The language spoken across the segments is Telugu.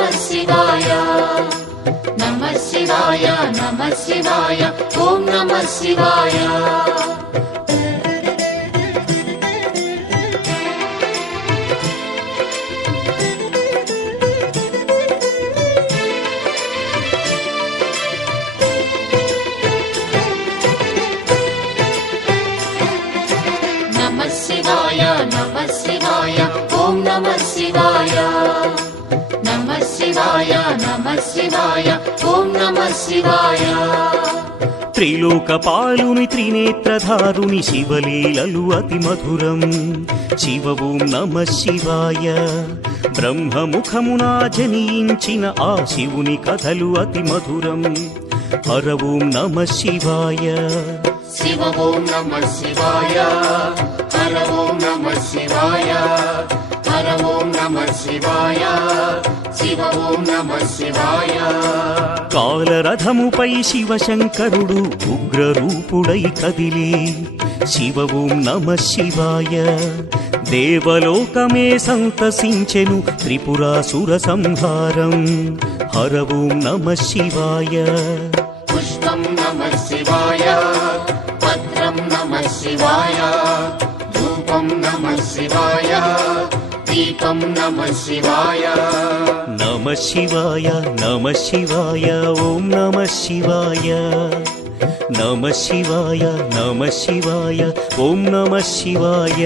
నమః శివాయ నమః శివాయ నమః శివాయ ఓం నమః శివాయ నమః శివాయ ఓం నమః శివాయ నమః శివాయ నమః శివాయ ఓం నమః శివాయ త్రిలోకపాలుని త్రినేత్రధారుని శివలీలలు అతి మధురం శివ ఓం నమః శివాయ బ్రహ్మముఖమున జనించిన ఆ శివుని కథలు అతి మధురం హర ఓం నమః శివాయ శివ ఓం నమః శివాయ హర ఓం నమః శివాయ హర ఓం నమః శివాయ శివ ఓం నమః శివాయ కాలరథముపై శివశంకరుడు ఉగ్రరూపుడై కదిలి శివ ఓం నమః శివాయ దేవలోకమే సంతసించెను త్రిపురాసుర సంహారం హర ఓం నమః శివాయ పుష్పం నమః శివాయ పత్రం నమః శివాయ ధూపం నమః శివాయ దీపం నమః శివాయ నమః శివాయ నమః శివాయ ఓం నమః శివాయ నమః శివాయ నమః శివాయ ఓం నమః శివాయ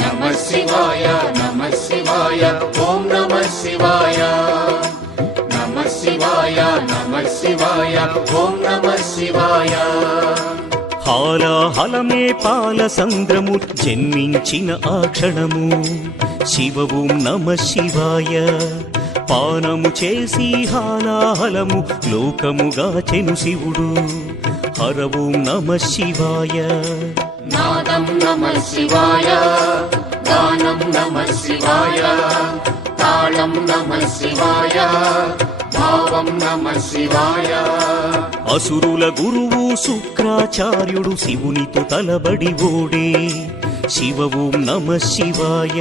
నమః శివాయ ఓం నమః శివాయ నమః శివాయ నమః శివాయ ఓం నమః శివాయ హాలాహలమే పాలసంద్రము జన్మించిన ఆ క్షణము శివ ఓం నమః శివాయ పానము చేసి హాలాహలము లోకముగాచెను శివుడు హర ఓం నమః శివాయ నాదం నమః శివాయ గానం నమః శివాయ తాళం నమః శివాయ భావం నమః శివాయ అసురుల గురువు శుక్రాచార్యుడు శివునితో తలబడి ఓడే శివ ఓం నమః శివాయ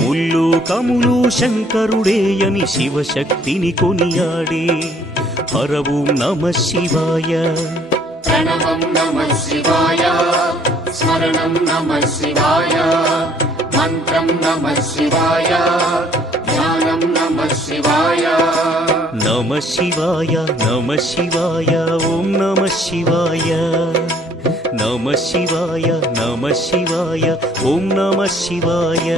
ముల్లోకములు శంకరుడేయని శివశక్తిని కొనియాడే హర ఓం నమః శివాయ ప్రణవం నమః శివాయ స్మరణం నమః శివాయ మంత్రం నమః శివాయ ధ్యానం నమః శివాయ నమః శివాయ నమః శివాయ ఓం నమః శివాయ నమః శివాయ నమః శివాయ ఓం నమః శివాయ